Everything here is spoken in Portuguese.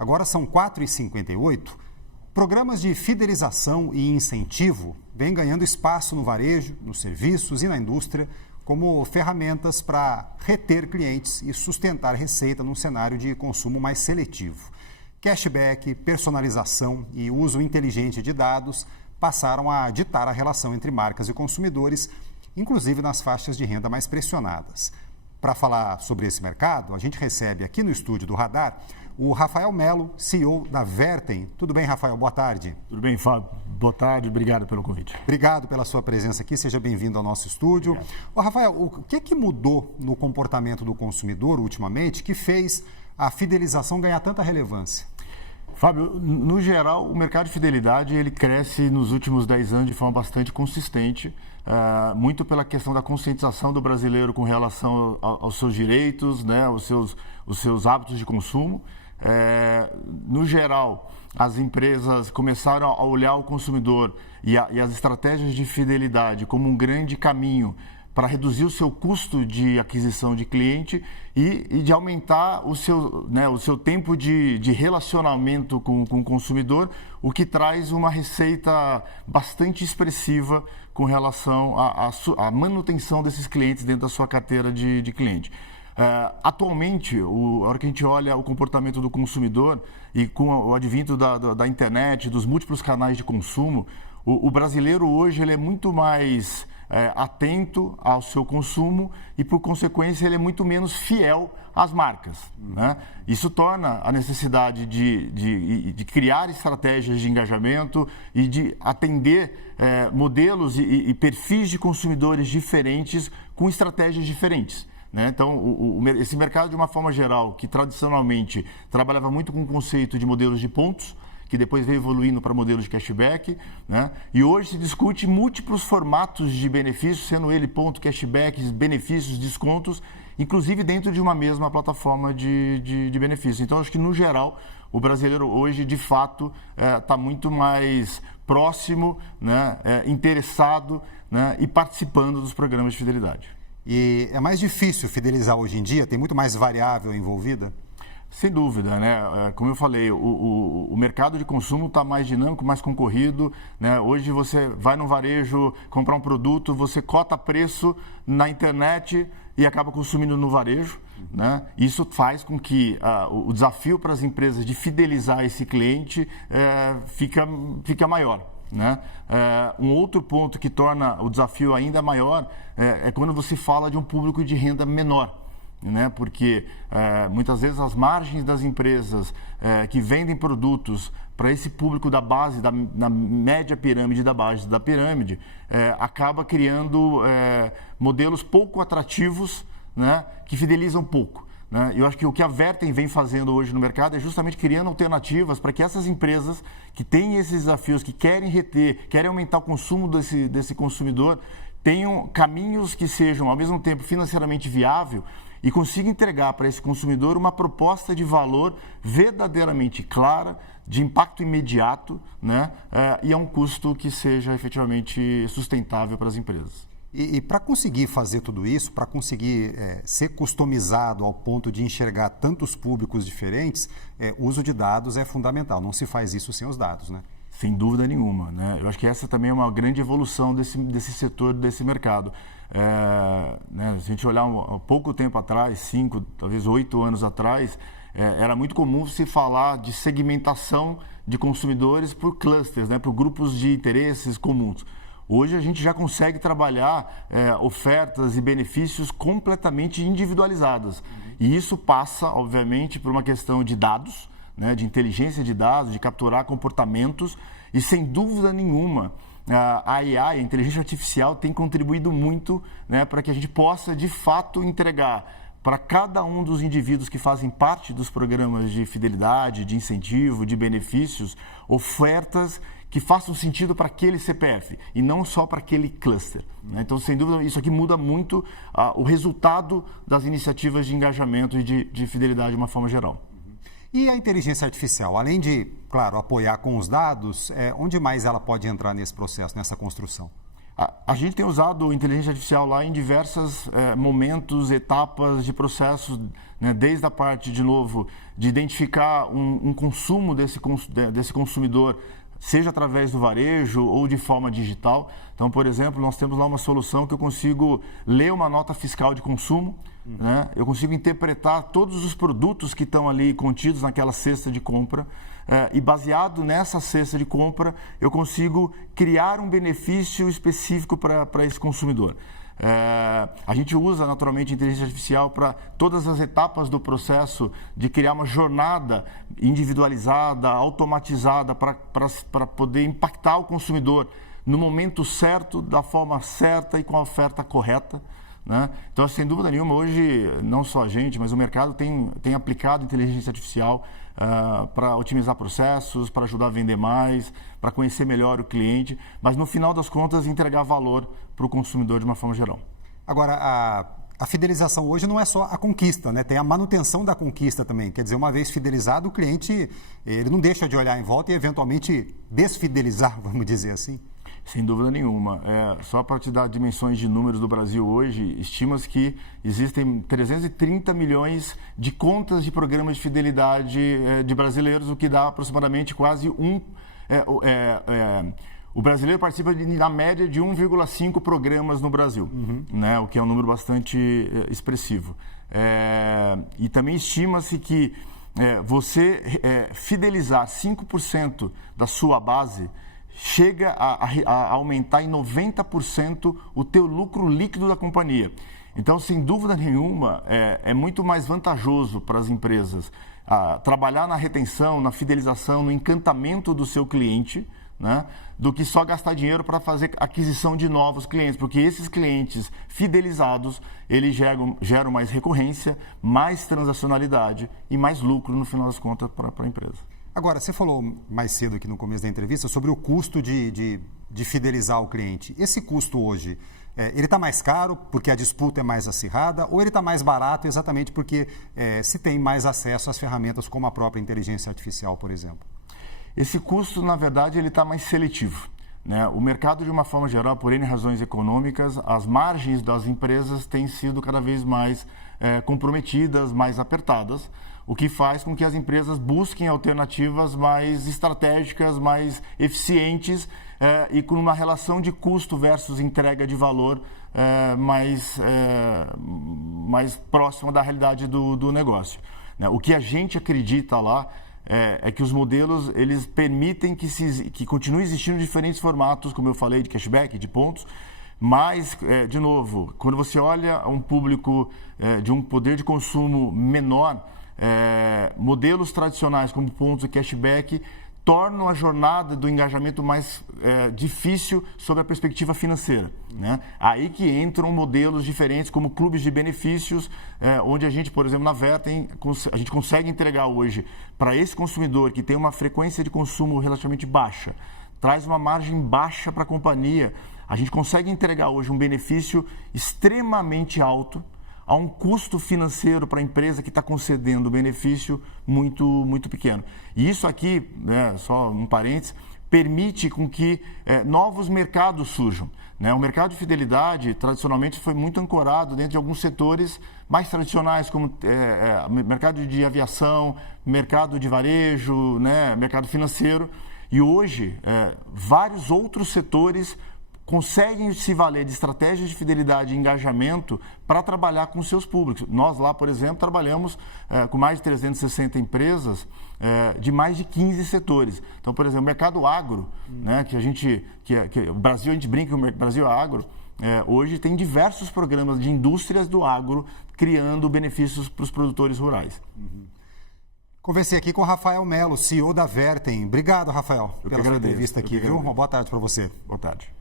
Agora são 4h58. Programas de fidelização e incentivo vêm ganhando espaço no varejo, nos serviços e na indústria como ferramentas para reter clientes e sustentar receita num cenário de consumo mais seletivo. Cashback, personalização e uso inteligente de dados passaram a ditar a relação entre marcas e consumidores, inclusive nas faixas de renda mais pressionadas. Para falar sobre esse mercado, a gente recebe aqui no estúdio do Radar o Rafael Melo, CEO da Vertem. Tudo bem, Rafael? Boa tarde. Tudo bem, Fábio. Boa tarde, obrigado pelo convite. Obrigado pela sua presença aqui, seja bem-vindo ao nosso estúdio. Ô, Rafael, o que mudou no comportamento do consumidor ultimamente que fez a fidelização ganhar tanta relevância? Fábio, no geral, o mercado de fidelidade ele cresce nos últimos 10 anos de forma bastante consistente, muito pela questão da conscientização do brasileiro com relação aos seus direitos, né, os seus hábitos de consumo. No geral, as empresas começaram a olhar o consumidor e as estratégias de fidelidade como um grande caminho para reduzir o seu custo de aquisição de cliente e de aumentar o seu tempo de relacionamento com o consumidor, o que traz uma receita bastante expressiva com relação à manutenção desses clientes dentro da sua carteira de cliente. Atualmente, a hora que a gente olha o comportamento do consumidor e com o advento da internet, dos múltiplos canais de consumo, o brasileiro hoje ele é muito mais atento ao seu consumo e, por consequência, ele é muito menos fiel às marcas, né? Isso torna a necessidade de criar estratégias de engajamento e de atender modelos e perfis de consumidores diferentes com estratégias diferentes. Então, esse mercado, de uma forma geral, que tradicionalmente trabalhava muito com o conceito de modelos de pontos, que depois veio evoluindo para modelos de cashback, né? E hoje se discute múltiplos formatos de benefícios, sendo ele ponto, cashback, benefícios, descontos, inclusive dentro de uma mesma plataforma de benefícios. Então, acho que, no geral, o brasileiro hoje, de fato, está muito mais próximo, né? Interessado, né? E participando dos programas de fidelidade. E é mais difícil fidelizar hoje em dia? Tem muito mais variável envolvida? Sem dúvida, né? Como eu falei, o mercado de consumo está mais dinâmico, mais concorrido, né? Hoje você vai no varejo comprar um produto, você cota preço na internet e acaba consumindo no varejo, né? Isso faz com que o desafio para as empresas de fidelizar esse cliente fica maior, né? Um outro ponto que torna o desafio ainda maior é quando você fala de um público de renda menor, né? Porque muitas vezes as margens das empresas que vendem produtos para esse público da base, na média pirâmide da base da pirâmide, acaba criando modelos pouco atrativos, né? Que fidelizam pouco. Eu acho que o que a Vertem vem fazendo hoje no mercado é justamente criando alternativas para que essas empresas que têm esses desafios, que querem reter, querem aumentar o consumo desse consumidor, tenham caminhos que sejam, ao mesmo tempo, financeiramente viável e consigam entregar para esse consumidor uma proposta de valor verdadeiramente clara, de impacto imediato, né? E a um custo que seja efetivamente sustentável para as empresas. E para conseguir fazer tudo isso, para conseguir ser customizado ao ponto de enxergar tantos públicos diferentes, o uso de dados é fundamental. Não se faz isso sem os dados, né? Sem dúvida nenhuma, né? Eu acho que essa também é uma grande evolução desse setor, desse mercado. Né? Se a gente olhar há pouco tempo atrás, 5, talvez 8 anos atrás, era muito comum se falar de segmentação de consumidores por clusters, né? Por grupos de interesses comuns. Hoje a gente já consegue trabalhar ofertas e benefícios completamente individualizadas. E isso passa, obviamente, por uma questão de dados, né, de inteligência de dados, de capturar comportamentos. E, sem dúvida nenhuma, a AI, a inteligência artificial, tem contribuído muito, né, para que a gente possa, de fato, entregar para cada um dos indivíduos que fazem parte dos programas de fidelidade, de incentivo, de benefícios, ofertas que façam sentido para aquele CPF e não só para aquele cluster, né? Então, sem dúvida, isso aqui muda muito o resultado das iniciativas de engajamento e de fidelidade de uma forma geral. E a inteligência artificial, além de, claro, apoiar com os dados, onde mais ela pode entrar nesse processo, nessa construção? A gente tem usado inteligência artificial lá em diversos momentos, etapas de processos, né? Desde a parte, de novo, de identificar um consumo desse consumidor, seja através do varejo ou de forma digital. Então, por exemplo, nós temos lá uma solução que eu consigo ler uma nota fiscal de consumo, né? Eu consigo interpretar todos os produtos que estão ali contidos naquela cesta de compra, e baseado nessa cesta de compra, eu consigo criar um benefício específico para esse consumidor. A gente usa naturalmente a inteligência artificial para todas as etapas do processo de criar uma jornada individualizada, automatizada, para poder impactar o consumidor no momento certo, da forma certa e com a oferta correta, né? Então, sem dúvida nenhuma, hoje, não só a gente, mas o mercado tem aplicado inteligência artificial para otimizar processos, para ajudar a vender mais, para conhecer melhor o cliente, mas no final das contas entregar valor para o consumidor de uma forma geral. Agora, a fidelização hoje não é só a conquista, né? Tem a manutenção da conquista também. Quer dizer, uma vez fidelizado, o cliente ele não deixa de olhar em volta e eventualmente desfidelizar, vamos dizer assim. Sem dúvida nenhuma. Só para te dar dimensões de números do Brasil hoje, estima-se que existem 330 milhões de contas de programas de fidelidade de brasileiros, o que dá aproximadamente quase o brasileiro participa na média de 1,5 programas no Brasil, né? O que é um número bastante expressivo. E também estima-se que você fidelizar 5% da sua base chega a aumentar em 90% o teu lucro líquido da companhia. Então, sem dúvida nenhuma, é muito mais vantajoso para as empresas trabalhar na retenção, na fidelização, no encantamento do seu cliente, né, do que só gastar dinheiro para fazer aquisição de novos clientes, porque esses clientes fidelizados, eles geram mais recorrência, mais transacionalidade e mais lucro, no final das contas, para a empresa. Agora, você falou mais cedo aqui no começo da entrevista sobre o custo de fidelizar o cliente. Esse custo hoje, ele está mais caro porque a disputa é mais acirrada ou ele está mais barato exatamente porque se tem mais acesso às ferramentas como a própria inteligência artificial, por exemplo? Esse custo, na verdade, ele está mais seletivo, né? O mercado, de uma forma geral, por N razões econômicas, as margens das empresas têm sido cada vez mais comprometidas, mais apertadas, o que faz com que as empresas busquem alternativas mais estratégicas, mais eficientes e com uma relação de custo versus entrega de valor mais próxima da realidade do negócio, né? O que a gente acredita lá é que os modelos eles permitem que continue existindo diferentes formatos, como eu falei, de cashback, de pontos, mas, de novo, quando você olha um público de um poder de consumo menor, modelos tradicionais como pontos e cashback tornam a jornada do engajamento mais difícil sob a perspectiva financeira, né? Aí que entram modelos diferentes como clubes de benefícios, onde a gente, por exemplo, na Vertem, a gente consegue entregar hoje para esse consumidor que tem uma frequência de consumo relativamente baixa, traz uma margem baixa para a companhia, a gente consegue entregar hoje um benefício extremamente alto a um custo financeiro para a empresa que está concedendo o benefício muito, muito pequeno. E isso aqui, né, só um parênteses, permite com que novos mercados surjam, né? O mercado de fidelidade, tradicionalmente, foi muito ancorado dentro de alguns setores mais tradicionais, como mercado de aviação, mercado de varejo, né, mercado financeiro. E hoje, vários outros setores conseguem se valer de estratégias de fidelidade e engajamento para trabalhar com seus públicos. Nós lá, por exemplo, trabalhamos com mais de 360 empresas de mais de 15 setores. Então, por exemplo, o mercado agro, né, o Brasil, a gente brinca que o Brasil é agro, hoje tem diversos programas de indústrias do agro criando benefícios para os produtores rurais. Conversei aqui com o Rafael Mello, CEO da Vertem. Obrigado, Rafael, pela sua entrevista aqui, viu? Uma boa tarde para você. Boa tarde.